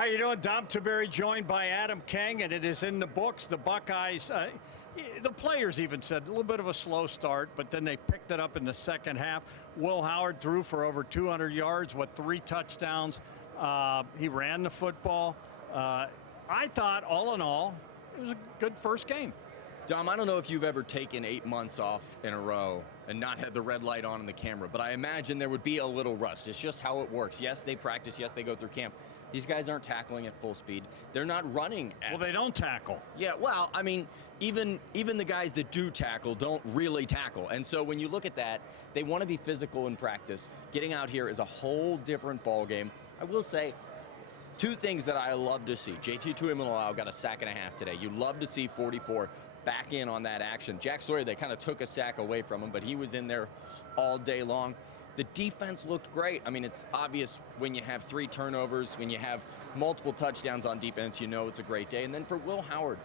How you doing? Dom Tiberi joined by Adam King, and it is in the books. The Buckeyes, the players even said a little bit of a slow start, but then they picked it up in the second half. Will Howard threw for over 200 yards, 3 touchdowns. He ran the football. I thought, all in all, it was a good first game. Dom, I don't know if you've ever taken 8 months off in a row and not had the red light on in the camera, but I imagine there would be a little rust. It's just how it works. Yes, they practice. Yes, they go through camp. These guys aren't tackling at full speed. They're not running at... Well, they don't tackle. Yeah, well, I mean, even the guys that do tackle don't really tackle. And so when you look at that, they want to be physical in practice. Getting out here is a whole different ballgame. I will say, 2 things that I love to see. JT Tuimoloau got a sack and a half today. You love to see 44 back in on that action. Jack Sawyer, they kind of took a sack away from him, but he was in there all day long. The defense looked great. I mean, it's obvious when you have 3 turnovers, when you have multiple touchdowns on defense, you know it's a great day. And then for Will Howard,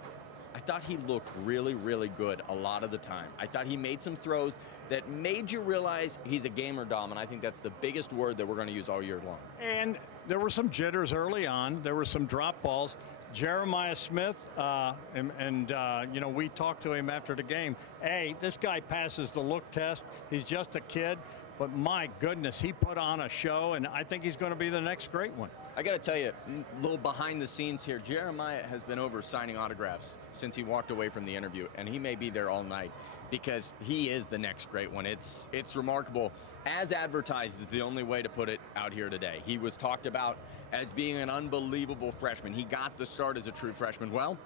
I thought he looked really, really good a lot of the time. I thought he made some throws that made you realize he's a gamer, Dom, and I think that's the biggest word that we're going to use all year long. And there were some jitters early on. There were some drop balls. Jeremiah Smith, you know, we talked to him after the game. Hey, this guy passes the look test. He's just a kid. But my goodness, he put on a show, and I think he's going to be the next great one. I got to tell you, a little behind the scenes here. Jeremiah has been over signing autographs since he walked away from the interview, and he may be there all night because he is the next great one. It's remarkable. As advertised is the only way to put it out here today. He was talked about as being an unbelievable freshman. He got the start as a true freshman. Well,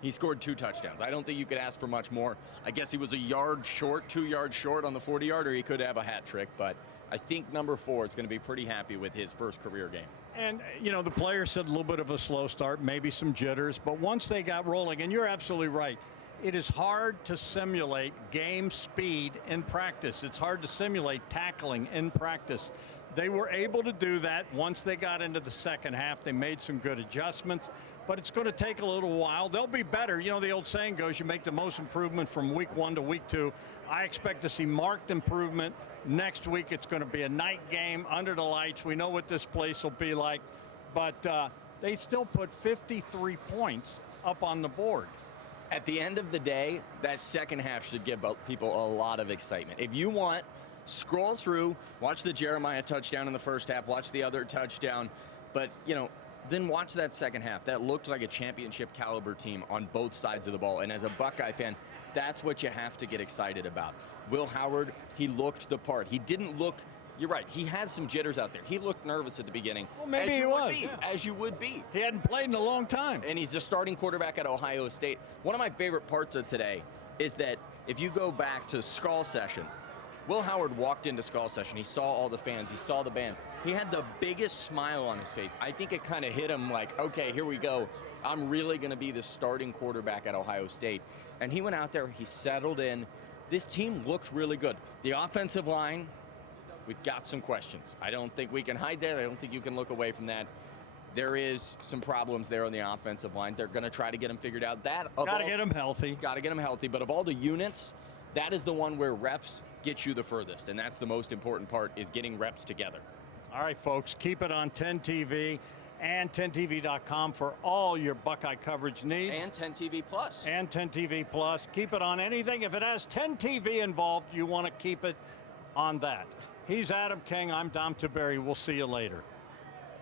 he scored 2 touchdowns. I don't think you could ask for much more. I guess he was a yard short, 2 yards short on the 40-yarder. He could have a hat trick, but I think number 4 is going to be pretty happy with his first career game. And, you know, the players said a little bit of a slow start, maybe some jitters, but once they got rolling, and you're absolutely right, it is hard to simulate game speed in practice. It's hard to simulate tackling in practice. They were able to do that once they got into the second half. They made some good adjustments, but it's going to take a little while. They'll be better. You know, the old saying goes, you make the most improvement from week 1 to week 2. I expect to see marked improvement. Next week, it's going to be a night game under the lights. We know what this place will be like, but they still put 53 points up on the board. At the end of the day, that second half should give people a lot of excitement. If you want, scroll through, watch the Jeremiah touchdown in the first half, watch the other touchdown, but, you know, then watch that second half. That looked like a championship caliber team on both sides of the ball. And as a Buckeye fan, that's what you have to get excited about. Will Howard, he looked the part. He didn't look, you're right, he had some jitters out there. He looked nervous at the beginning. Well, maybe he was. Yeah. As you would be. He hadn't played in a long time. And he's the starting quarterback at Ohio State. One of my favorite parts of today is that if you go back to Skull Session, Will Howard walked into Skull Session. He saw all the fans. He saw the band. He had the biggest smile on his face. I think it kind of hit him like, okay, here we go. I'm really going to be the starting quarterback at Ohio State. And he went out there. He settled in. This team looked really good. The offensive line, we've got some questions. I don't think we can hide that. I don't think you can look away from that. There is some problems there on the offensive line. They're going to try to get them figured out. Got to get them healthy. Got to get them healthy. But of all the units, that is the one where reps get you the furthest, and that's the most important part, is getting reps together. All right, folks, keep it on 10TV and 10TV.com for all your Buckeye coverage needs. And 10TV Plus. And 10TV Plus. Keep it on anything. If it has 10TV involved, you want to keep it on that. He's Adam King. I'm Dom Tiberi. We'll see you later.